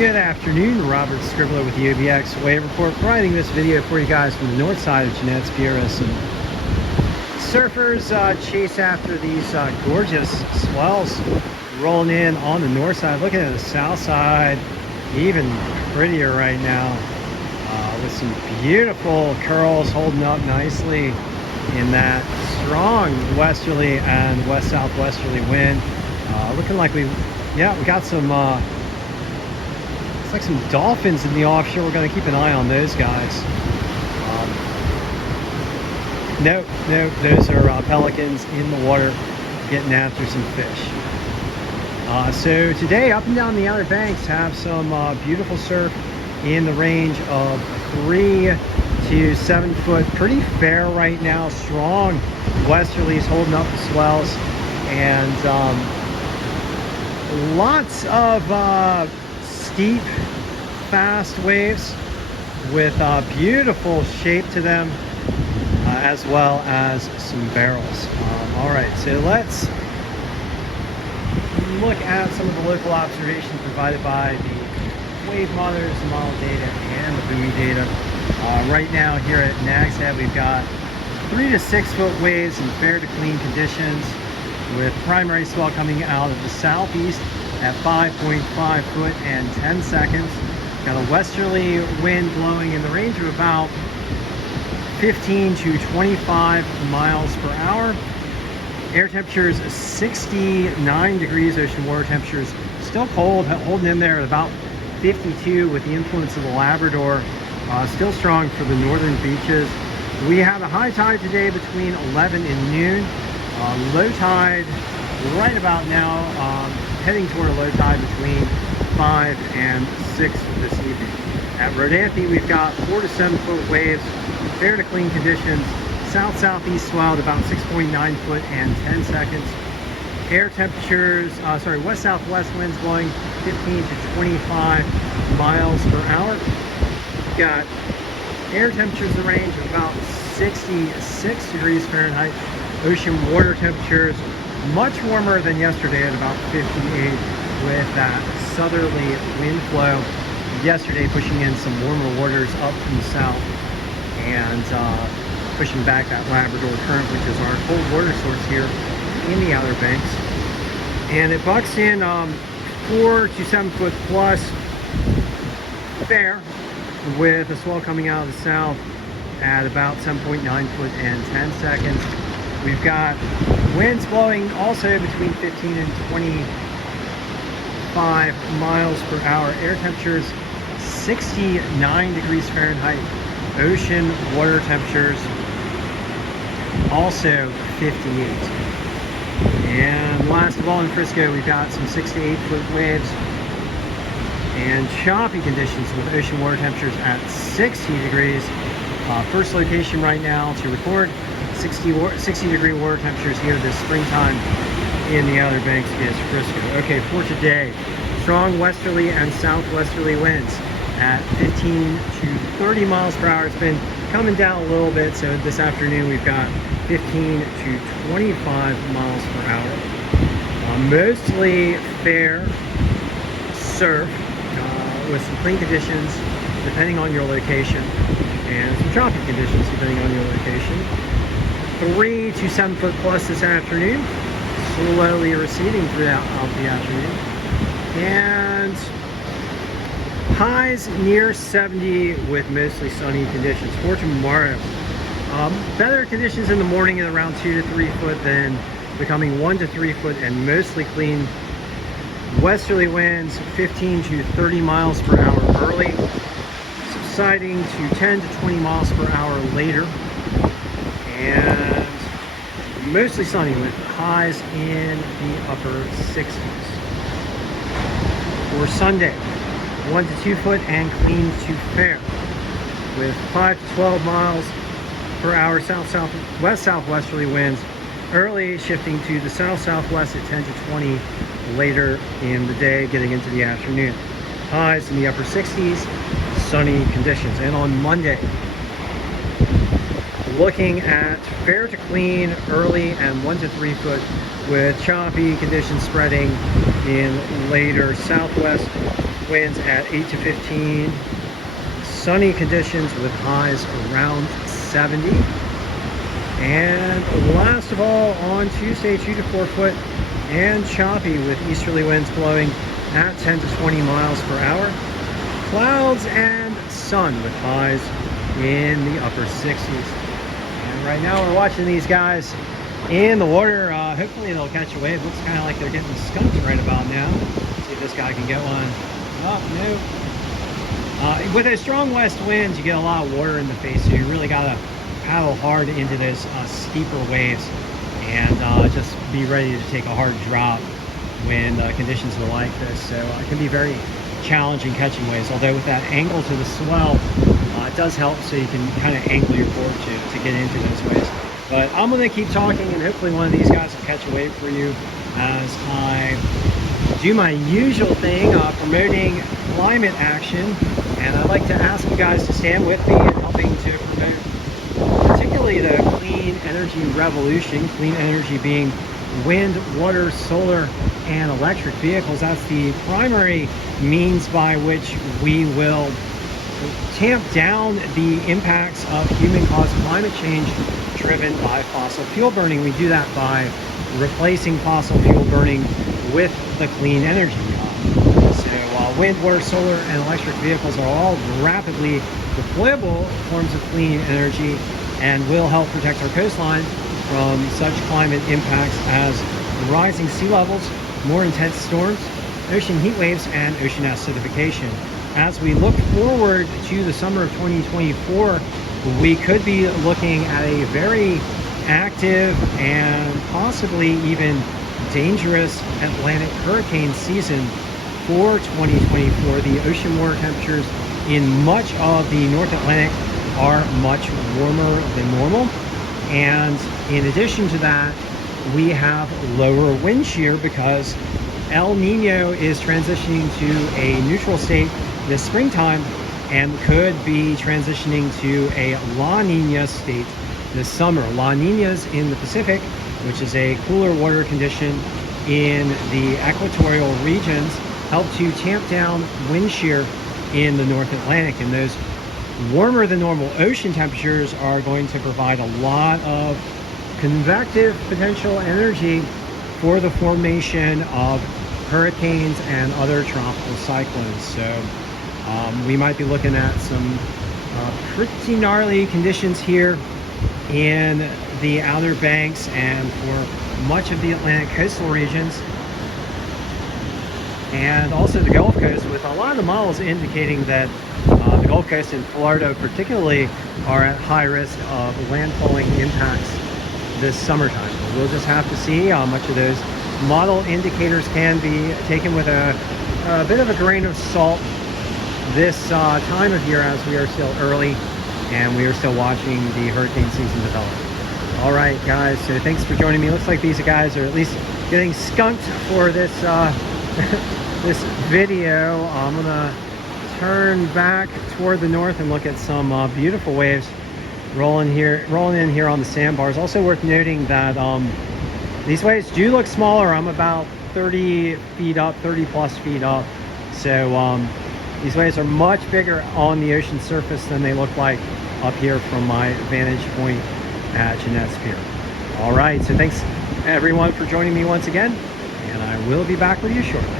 Good afternoon, Robert Scribbler with the OBX Wave Report, providing this video for you guys from the north side of Jeanette's Bureau. Some surfers chase after these gorgeous swells rolling in on the north side. Looking at the south side, even prettier right now, with some beautiful curls holding up nicely in that strong westerly and west-southwesterly wind. Looking like we got some it's like some dolphins in the offshore. We're going to keep an eye on those guys. No, those are pelicans in the water getting after some fish. So today, up and down the Outer Banks, have some beautiful surf in the range of 3 to 7 foot. Pretty fair right now. Strong westerlies holding up the swells, and lots of steep, fast waves with beautiful shape to them, as well as some barrels. All right, so let's look at some of the local observations provided by the wave monitors, the model data, and the buoy data. Right now here at Nags Head, we've got 3 to 6 foot waves in fair to clean conditions, with primary swell coming out of the southeast at 5.5 foot and 10 seconds. Got a westerly wind blowing in the range of about 15 to 25 miles per hour. Air temperatures 69 degrees. Ocean water temperatures still cold, holding in there at about 52 with the influence of the Labrador. Still strong for the northern beaches. We have a high tide today between 11 and noon. Low tide right about now, heading toward a low tide between 5 and 6 this evening. At Rodanthe, we've got 4 to 7 foot waves, fair to clean conditions, south-southeast swell at about 6.9 foot and 10 seconds. Air temperatures, west-southwest winds blowing 15 to 25 miles per hour. We've got air temperatures in the range of about 66 degrees Fahrenheit. Ocean water temperatures much warmer than yesterday at about 58, with that southerly wind flow yesterday pushing in some warmer waters up from the south and pushing back that Labrador current, which is our cold water source here in the Outer Banks. And it bucks in 4 to 7 foot plus fair, with a swell coming out of the south at about 7.9 foot and 10 seconds. We've got winds blowing also between 15 and 25 miles per hour. Air temperatures 69 degrees Fahrenheit. Ocean water temperatures also 58. And last of all, in Frisco, we've got some 6 to 8 foot waves and choppy conditions with ocean water temperatures at 60 degrees. First location right now to record 60 degree water temperatures here this springtime in the Outer Banks is Frisco. Okay, for today, strong westerly and southwesterly winds at 15 to 30 miles per hour. It's been coming down a little bit, so this afternoon we've got 15 to 25 miles per hour. Mostly fair surf with some clean conditions depending on your location, and some choppy conditions depending on your location. 3 to 7 foot plus this afternoon, slowly receding throughout the afternoon, and highs near 70 with mostly sunny conditions. For tomorrow, better conditions in the morning at around 2 to 3 foot, then becoming 1 to 3 foot and mostly clean. Westerly winds 15 to 30 miles per hour early, subsiding to 10 to 20 miles per hour later, and mostly sunny with highs in the upper 60s. For Sunday, 1 to 2 foot and clean to fair, with 5 to 12 miles per hour south-southwesterly winds, early shifting to the south-southwest at 10 to 20 later in the day, getting into the afternoon. Highs in the upper 60s, sunny conditions. And on Monday, looking at fair to clean early and 1 to 3 foot, with choppy conditions spreading in later southwest winds at 8 to 15. Sunny conditions with highs around 70. And last of all, on Tuesday, 2 to 4 foot and choppy with easterly winds blowing at 10 to 20 miles per hour. Clouds and sun with highs in the upper 60s. And right now we're watching these guys in the water. Hopefully they'll catch a wave. Looks kind of like they're getting skunked right about now. See if this guy can get one. Oh, no. With those strong west winds, you get a lot of water in the face, so you really got to paddle hard into those steeper waves and just be ready to take a hard drop when conditions are like this. So it can be very challenging catching waves, although with that angle to the swell, it does help, so you can kind of angle your board to get into those waves. But I'm going to keep talking, and hopefully one of these guys will catch a wave for you as I do my usual thing, promoting climate action. And I'd like to ask you guys to stand with me in helping to promote particularly the clean energy revolution. Clean energy being wind, water, solar, and electric vehicles. That's the primary means by which we will tamp down the impacts of human-caused climate change driven by fossil fuel burning. We do that by replacing fossil fuel burning with the clean energy. So wind, water, solar, and electric vehicles are all rapidly deployable forms of clean energy and will help protect our coastline from such climate impacts as rising sea levels, more intense storms, ocean heat waves, and ocean acidification. As we look forward to the summer of 2024, we could be looking at a very active and possibly even dangerous Atlantic hurricane season for 2024. The ocean water temperatures in much of the North Atlantic are much warmer than normal. And in addition to that, we have lower wind shear because El Nino is transitioning to a neutral state this springtime and could be transitioning to a La Nina state this summer. La Nina's in the Pacific, which is a cooler water condition in the equatorial regions, help to tamp down wind shear in the North Atlantic. And those warmer than normal ocean temperatures are going to provide a lot of convective potential energy for the formation of hurricanes and other tropical cyclones. So we might be looking at some pretty gnarly conditions here in the Outer Banks and for much of the Atlantic coastal regions, and also the Gulf Coast, with a lot of the models indicating that the Gulf Coast and Florida particularly are at high risk of landfalling impacts this summertime. But we'll just have to see how much of those model indicators can be taken with a bit of a grain of salt this time of year, as we are still early and we are still watching the hurricane season develop. All right, guys, so thanks for joining me. Looks like these guys are at least getting skunked for this this video. I'm gonna turn back toward the north and look at some beautiful waves rolling in here on the sandbars. Also worth noting that these waves do look smaller. I'm about 30 feet up, 30 plus feet up. So these waves are much bigger on the ocean surface than they look like up here from my vantage point at Jeanette's Pier. All right, so thanks everyone for joining me once again, and I will be back with you shortly.